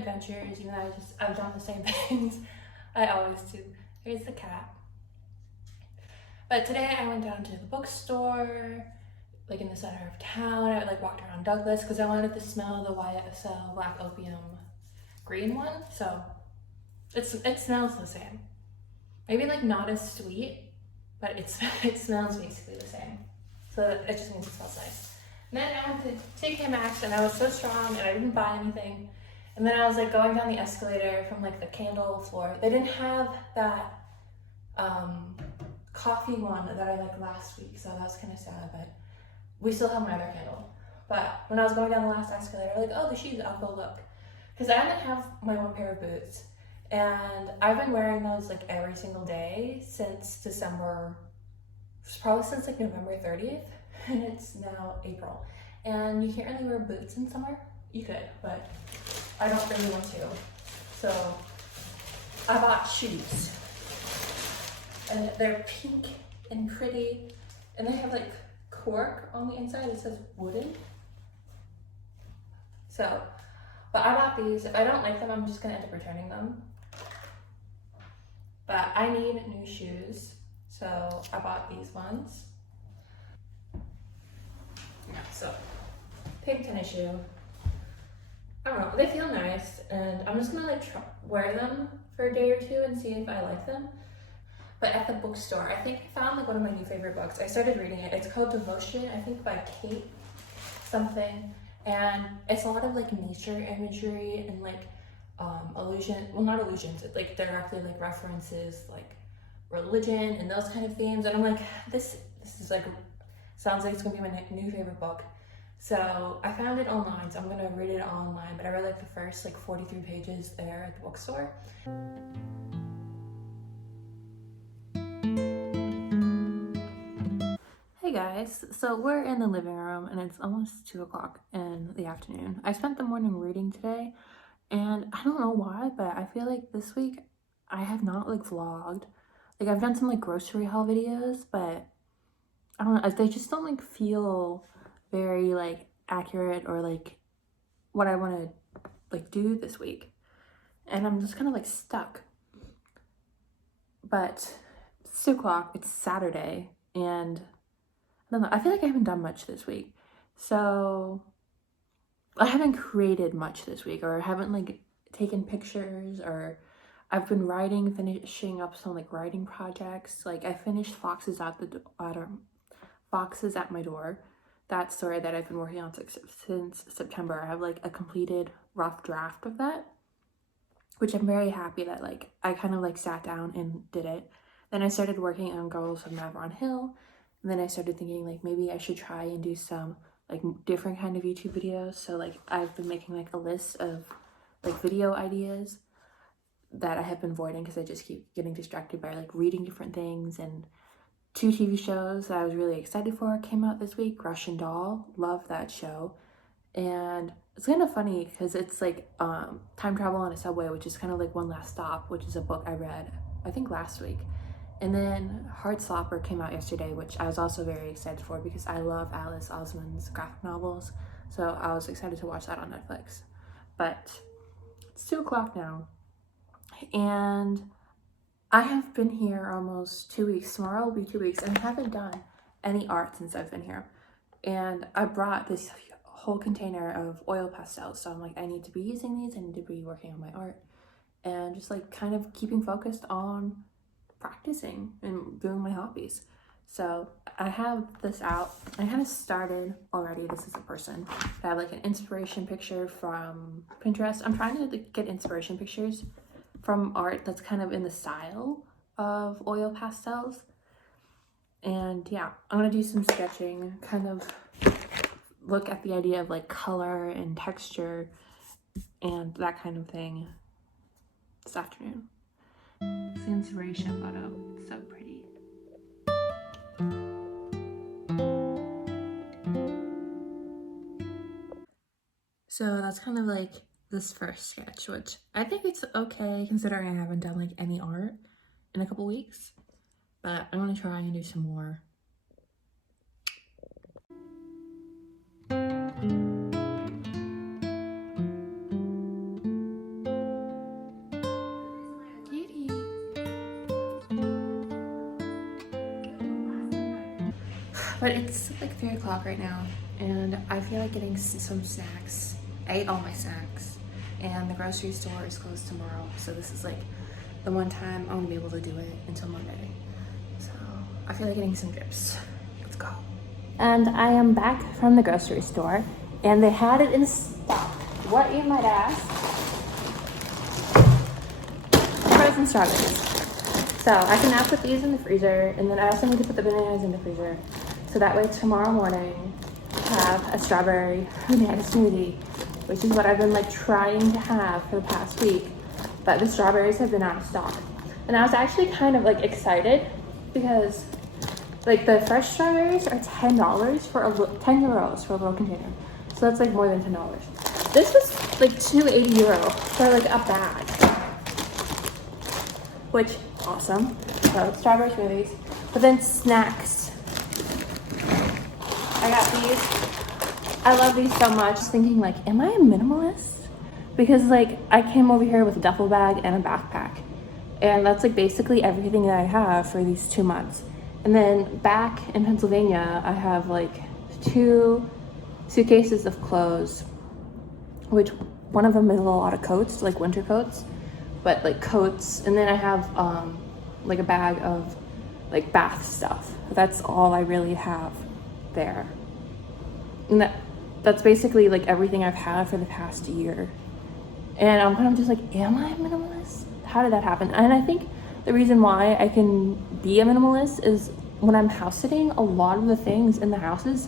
adventures, even though I've done the same things I always do. Here's the cat. But today I went down to the bookstore, like in the center of town. I like walked around Douglas because I wanted to smell the YSL Black Opium green one. So it smells the same. Maybe like not as sweet, but it smells basically the same. So it just means it smells nice. And then I went to TK Maxx and I was so strong and I didn't buy anything. And then I was like going down the escalator from like the candle floor. They didn't have that coffee one that I liked last week, so that was kind of sad, but we still have my other candle. But when I was going down the last escalator, I was like, oh, the shoes, I'll go look. Because I only have my one pair of boots, and I've been wearing those like every single day since December, probably since like November 30th, and it's now April. And you can't really wear boots in summer. You could, but I don't really want to. So I bought shoes. And they're pink and pretty, and they have like cork on the inside. It says wooden. So, but I bought these. If I don't like them, I'm just gonna end up returning them. But I need new shoes, so I bought these ones. Yeah, so pink tennis shoe. I don't know, they feel nice, and I'm just gonna like wear them for a day or two and see if I like them. But at the bookstore, I think I found like one of my new favorite books. I started reading it. It's called Devotion, I think by Kate something. And it's a lot of like nature imagery and like not illusions, it like directly like references like religion and those kind of themes. And I'm like, this is like, sounds like it's gonna be my new favorite book. So I found it online, so I'm gonna read it online, but I read like the first like 43 pages there at the bookstore. Hey guys, so we're in the living room and it's almost 2 o'clock in the afternoon. I spent the morning reading today, and I don't know why, but I feel like this week I have not like vlogged. Like I've done some like grocery haul videos, but I don't know, they just don't like feel very like accurate or like what I want to like do this week. And I'm just kind of like stuck. But it's 2 o'clock, it's Saturday, and I don't know, I feel like I haven't done much this week. So I haven't created much this week, or I haven't like taken pictures, or I've been finishing up some like writing projects. Like I finished Foxes at My Door, that story that I've been working on since September. I have like a completed rough draft of that, which I'm very happy that like I kind of like sat down and did it. Then I started working on Girls of Mavron Hill, and then I started thinking like maybe I should try and do some like different kind of YouTube videos. So like I've been making like a list of like video ideas that I have been avoiding because I just keep getting distracted by like reading different things. And 2 TV shows that I was really excited for came out this week. Russian Doll, love that show. And it's kind of funny because it's like time travel on a subway, which is kind of like One Last Stop, which is a book I read I think last week. And then Heartstopper came out yesterday, which I was also very excited for because I love Alice Oseman's graphic novels. So I was excited to watch that on Netflix. But it's 2 o'clock now, and I have been here almost 2 weeks. Tomorrow will be 2 weeks, and I haven't done any art since I've been here. And I brought this whole container of oil pastels. So I'm like, I need to be using these. I need to be working on my art and just like kind of keeping focused on practicing and doing my hobbies. So I have this out. I kind of started already. This is a person. I have like an inspiration picture from Pinterest. I'm trying to get inspiration pictures from art that's kind of in the style of oil pastels. And yeah, I'm gonna do some sketching, kind of look at the idea of like color and texture and that kind of thing this afternoon. It's the inspiration photo. It's so pretty. So that's kind of like this first sketch, which I think it's okay considering I haven't done like any art in a couple weeks, but I'm gonna try and do some more. But it's like 3 o'clock right now, and I feel like getting some snacks. I ate all my snacks, and the grocery store is closed tomorrow, so this is like the one time I won't be able to do it until Monday. So I feel like getting some chips. Let's go. And I am back from the grocery store, and they had it in stock. What, you might ask? Frozen strawberries. So I can now put these in the freezer, and then I also need to put the bananas in the freezer. So that way tomorrow morning I have a strawberry banana smoothie, which is what I've been like trying to have for the past week, but the strawberries have been out of stock. And I was actually kind of like excited because like the fresh strawberries are $10 for 10 euros for a little container. So that's like more than $10. This was like €2.80 for like a bag, which awesome. So strawberry smoothies, but then snacks. I got these. I love these so much. Just thinking like, am I a minimalist? Because like I came over here with a duffel bag and a backpack, and that's like basically everything that I have for these 2 months. And then back in Pennsylvania, I have like 2 suitcases of clothes, which one of them is a lot of coats, like winter coats, but like coats. And then I have like a bag of like bath stuff. That's all I really have there. And that's basically like everything I've had for the past year. And I'm kind of just like, am I a minimalist? How did that happen? And I think the reason why I can be a minimalist is when I'm house sitting, a lot of the things in the houses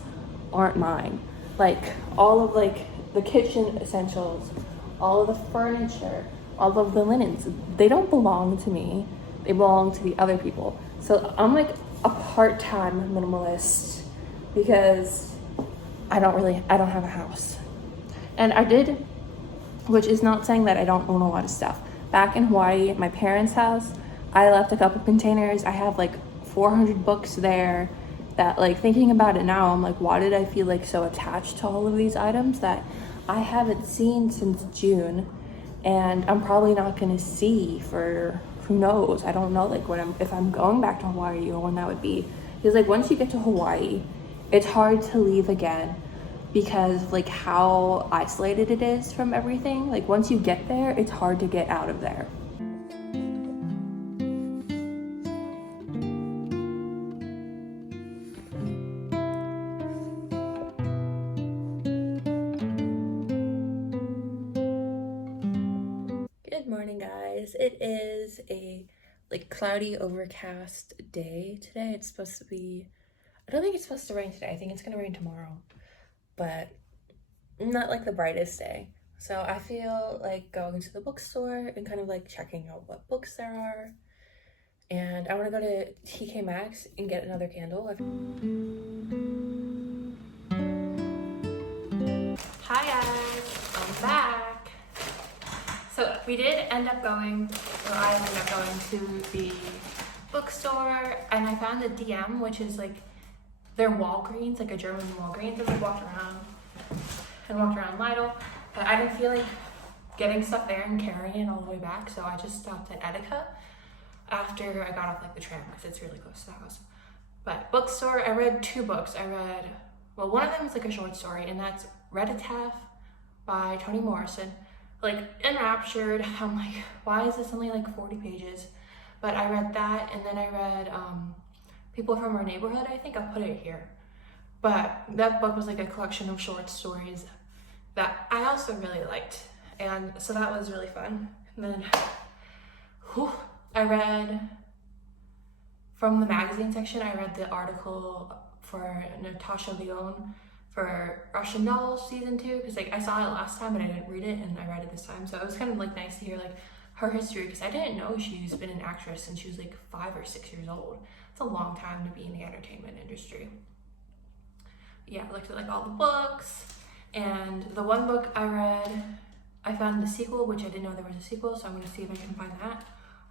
aren't mine. Like all of like the kitchen essentials, all of the furniture, all of the linens, they don't belong to me. They belong to the other people. So I'm like a part-time minimalist because I don't have a house. And I did, which is not saying that I don't own a lot of stuff. Back in Hawaii, at my parents' house, I left a couple containers. I have like 400 books there that, like, thinking about it now, I'm like, why did I feel like so attached to all of these items that I haven't seen since June, and I'm probably not gonna see for who knows. I don't know like if I'm going back to Hawaii or when that would be. Because like once you get to Hawaii, it's hard to leave again because like how isolated it is from everything. Like once you get there, it's hard to get out of there. Good morning, guys. It is a like cloudy, overcast day today. It's supposed to be, I don't think it's supposed to rain today. I think it's gonna rain tomorrow, but not like the brightest day. So I feel like going to the bookstore and kind of like checking out what books there are. And I want to go to TK Maxx and get another candle. Hi guys, I'm back. So we did end up going, or I ended up going to the bookstore, and I found a DM, which is like their Walgreens, like a German Walgreens, and we walked around Lidl, but I didn't feel like getting stuff there and carrying it all the way back, so I just stopped at Edeka after I got off like the tram because it's really close to the house. But bookstore, I read 2 books. Well, one of them is like a short story, and that's Red-a-Taff by Toni Morrison. Like enraptured. I'm like, why is this only like 40 pages? But I read that, and then I read People from Our Neighborhood. I think I'll put it here. But that book was like a collection of short stories that I also really liked, and so that was really fun. And then I read from the magazine section, I read the article for Natasha Lyonne for Russian Doll season 2, because like I saw it last time and I didn't read it, and I read it this time, so it was kind of like nice to hear like her history, because I didn't know she's been an actress since she was like 5 or 6 years old. It's a long time to be in the entertainment industry. Yeah, I looked at like all the books, and the one book I read, I found the sequel, which I didn't know there was a sequel, so I'm going to see if I can find that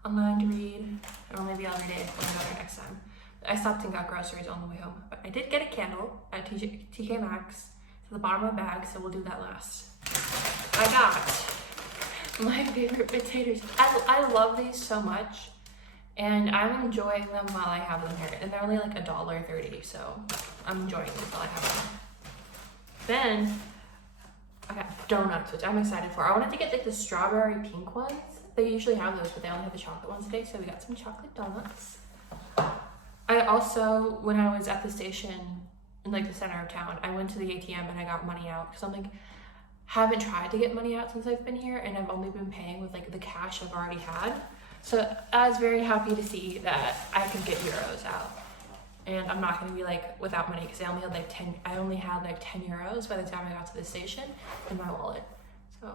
online to read, or maybe I'll read it when I go there next time. I stopped and got groceries on the way home, but I did get a candle at TK Maxx to the bottom of the bag, so we'll do that last. I got my favorite potatoes. I love these so much, and I'm enjoying them while I have them here. And they're only like $1.30, so I'm enjoying them while I have them. Then I got donuts, which I'm excited for. I wanted to get like the strawberry pink ones. They usually have those, but they only have the chocolate ones today, so we got some chocolate donuts. I also, when I was at the station in like the center of town, I went to the ATM and I got money out because I'm like, haven't tried to get money out since I've been here, and I've only been paying with like the cash I've already had. So I was very happy to see that I could get euros out, and I'm not going to be like without money because I only had like 10 euros by the time I got to the station in my wallet. So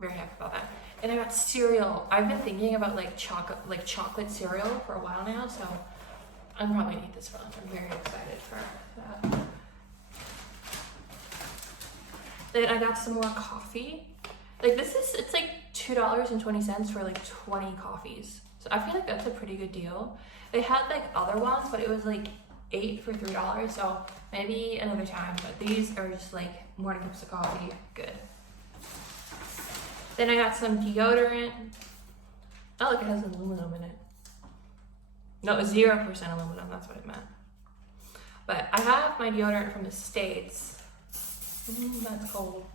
very happy about that. And I got cereal. I've been thinking about like chocolate cereal for a while now, so I'm probably gonna eat this one. I'm very excited for that. Then I got some more coffee. Like it's like $2.20 for like 20 coffees. So I feel like that's a pretty good deal. They had like other ones, but it was like 8 for $3. So maybe another time, but these are just like morning cups of coffee. Good. Then I got some deodorant. Oh, look, it has aluminum in it. No, 0% aluminum, that's what it meant. But I have my deodorant from the States. That's cold.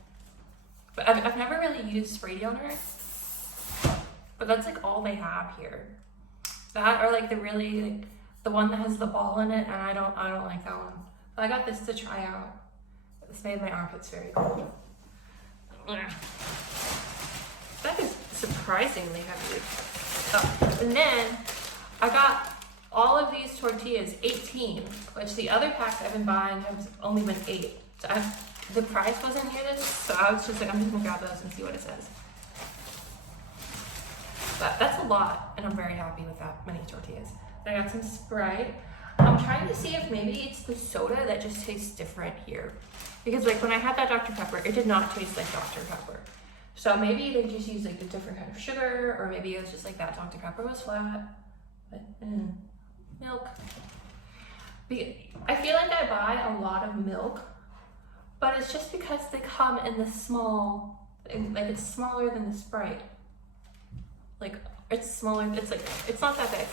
But I've never really used spray deodorant. But that's like all they have here. That or like the really like the one that has the ball in it, and I don't like that one. So I got this to try out. This made my armpits very cold. That is surprisingly heavy. Oh, and then I got all of these tortillas, 18, which the other packs I've been buying have only been 8. So the price wasn't near this, so I was just like, I'm just gonna grab those and see what it says. But that's a lot, and I'm very happy with that many tortillas. Then I got some Sprite. I'm trying to see if maybe it's the soda that just tastes different here. Because like when I had that Dr. Pepper, it did not taste like Dr. Pepper. So maybe they just used like a different kind of sugar, or maybe it was just like that Dr. Pepper was flat. But, milk. I feel like I buy a lot of milk, but it's just because they come in the small, like it's smaller than the Sprite. Like it's smaller, it's not that big.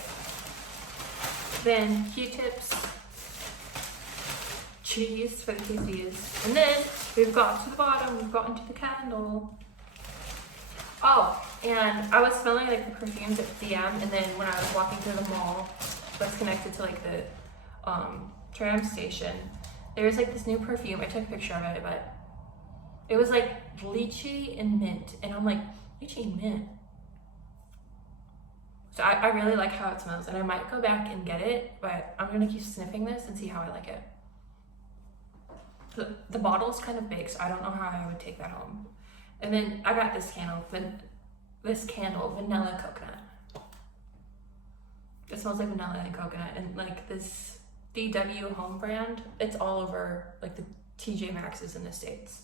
Then Q-tips, cheese for the quesadillas, and then we've got to the bottom, we've gotten to the candle. Oh, and I was smelling like the perfumes at DM, and then when I was walking through the mall that's connected to like the tram station, there was like this new perfume. I took a picture of it, but it was like lychee and mint, and I'm like, lychee and mint. So I really like how it smells, and I might go back and get it, but I'm gonna keep sniffing this and see how I like it. The bottle's kind of big, so I don't know how I would take that home. And then I got this candle, vanilla coconut. It smells like vanilla and coconut, and like this DW home brand, it's all over like the TJ Maxx's in the States.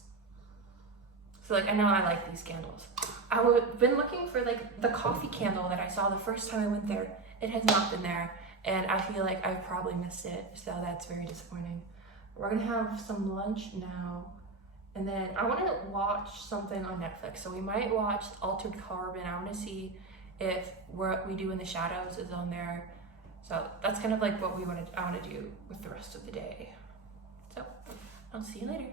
So like I know I like these candles. I've been looking for like the coffee candle that I saw the first time I went there. It has not been there, and I feel like I probably missed it, so that's very disappointing. We're gonna have some lunch now, and then I want to watch something on Netflix. So we might watch Altered Carbon. I want to see if What We Do in the Shadows is on there. So that's kind of like what I want to do with the rest of the day. So I'll see you later.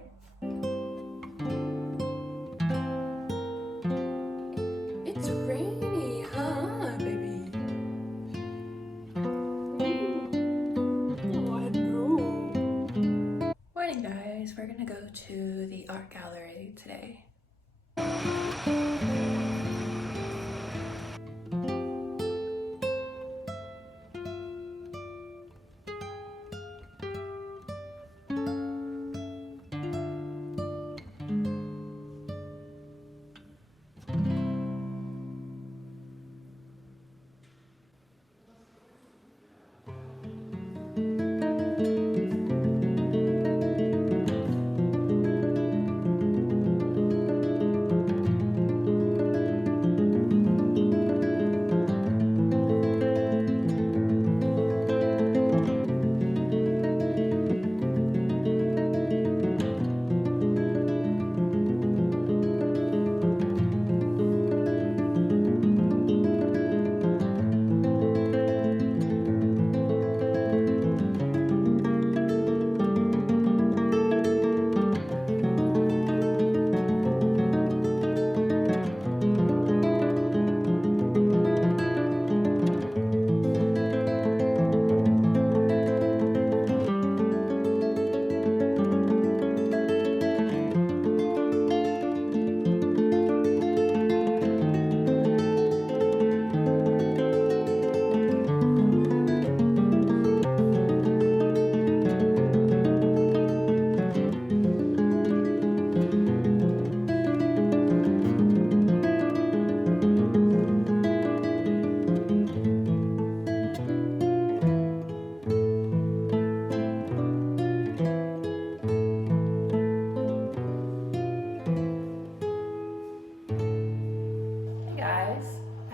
It's rainy, huh, baby? Oh, I know. Morning, guys. We're gonna go to the art gallery today.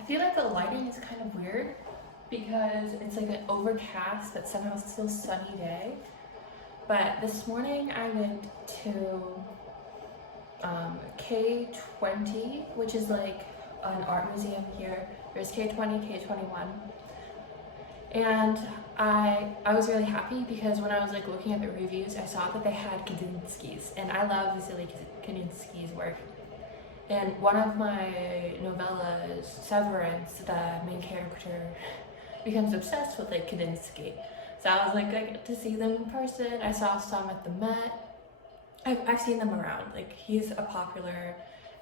feel like the lighting is kind of weird because it's like an overcast but somehow still sunny day. But this morning I went to K20, which is like an art museum here. There's K20, K21. And I was really happy because when I was like looking at the reviews, I saw that they had Kandinsky's, and I love Vasily Kandinsky's work. And one of my novellas, Severance, the main character becomes obsessed with like Kandinsky. So I was like, I get to see them in person. I saw some at the Met. I've seen them around. Like, he's a popular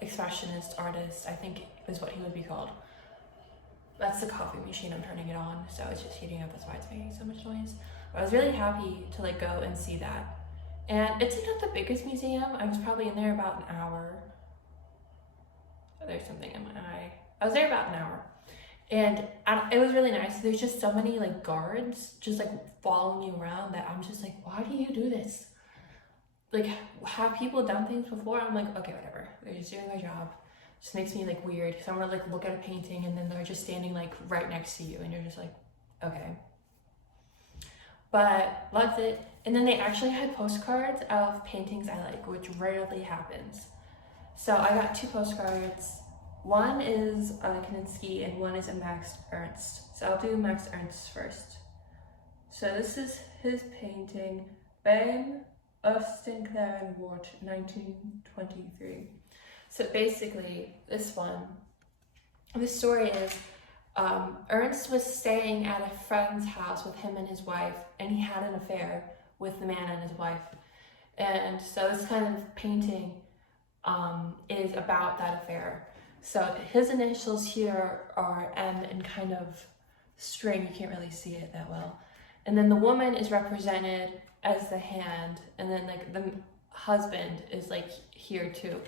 expressionist artist, I think is what he would be called. That's the coffee machine, I'm turning it on, so it's just heating up, that's why it's making so much noise. But I was really happy to like go and see that. And it's not the biggest museum. I was probably in there about an hour. Oh, there's something in my eye. I was there about an hour. And it was really nice. There's just so many like guards just like following you around that I'm just like, why do you do this? Like, have people done things before? I'm like, okay, whatever. They're just doing their job. It just makes me like weird. Someone would like look at a painting and then they're just standing like right next to you and you're just like, okay. But loved it. And then they actually had postcards of paintings I like, which rarely happens. So I got 2 postcards. One is Kandinsky and one is a Max Ernst. So I'll do Max Ernst first. So this is his painting, Bang Ostenklärenwort, 1923. So basically, this story is Ernst was staying at a friend's house with him and his wife, and he had an affair with the man and his wife. And so this kind of painting is about that affair. So his initials here are M and kind of string, you can't really see it that well. And then the woman is represented as the hand, and then like the husband is like here too.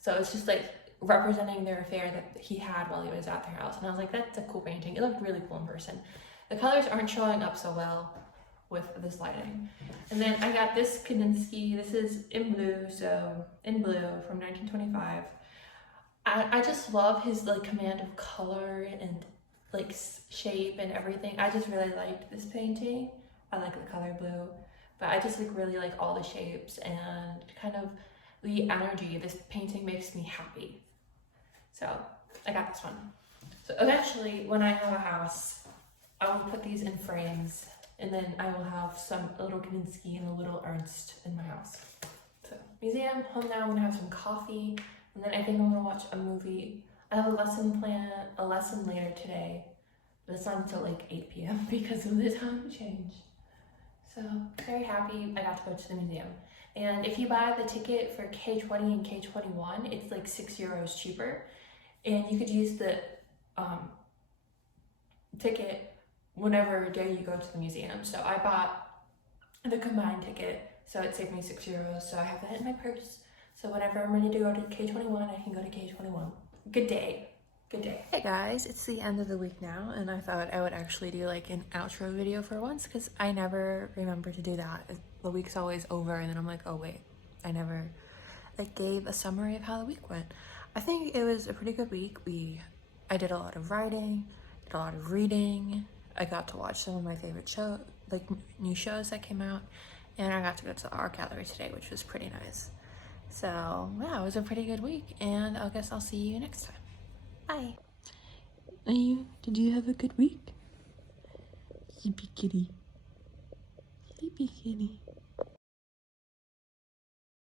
So it's just like representing their affair that he had while he was at their house. And I was like, that's a cool painting. It looked really cool in person. The colors aren't showing up so well with this lighting. And then I got this Kandinsky. This is in blue, so in blue from 1925. I just love his like command of color and like shape and everything. I just really liked this painting. I like the color blue, but I just like really like all the shapes and kind of the energy. This painting makes me happy. So I got this one. So eventually when I have a house, I will put these in frames, and then I will have some little Kandinsky and a little Ernst in my house. So museum, home now, I'm gonna have some coffee, and then I think I'm gonna watch a movie. I have a lesson later today, but it's not until like 8 p.m. because of the time change. So very happy I got to go to the museum. And if you buy the ticket for K20 and K21, it's like €6 cheaper. And you could use the ticket whenever day you go to the museum. So I bought the combined ticket, so it saved me €6. So I have that in my purse. So whenever I'm ready to go to K21, I can go to K21. Good day. Good day. Hey guys, it's the end of the week now, and I thought I would actually do like an outro video for once because I never remember to do that. The week's always over, and then I'm like, oh wait, I never like gave a summary of how the week went. I think it was a pretty good week. I did a lot of writing, did a lot of reading. I got to watch some of my favorite shows, like new shows that came out, and I got to go to the art gallery today, which was pretty nice. So yeah, it was a pretty good week, and I guess I'll see you next time. Bye. Did you have a good week? Sleepy kitty. Sleepy kitty.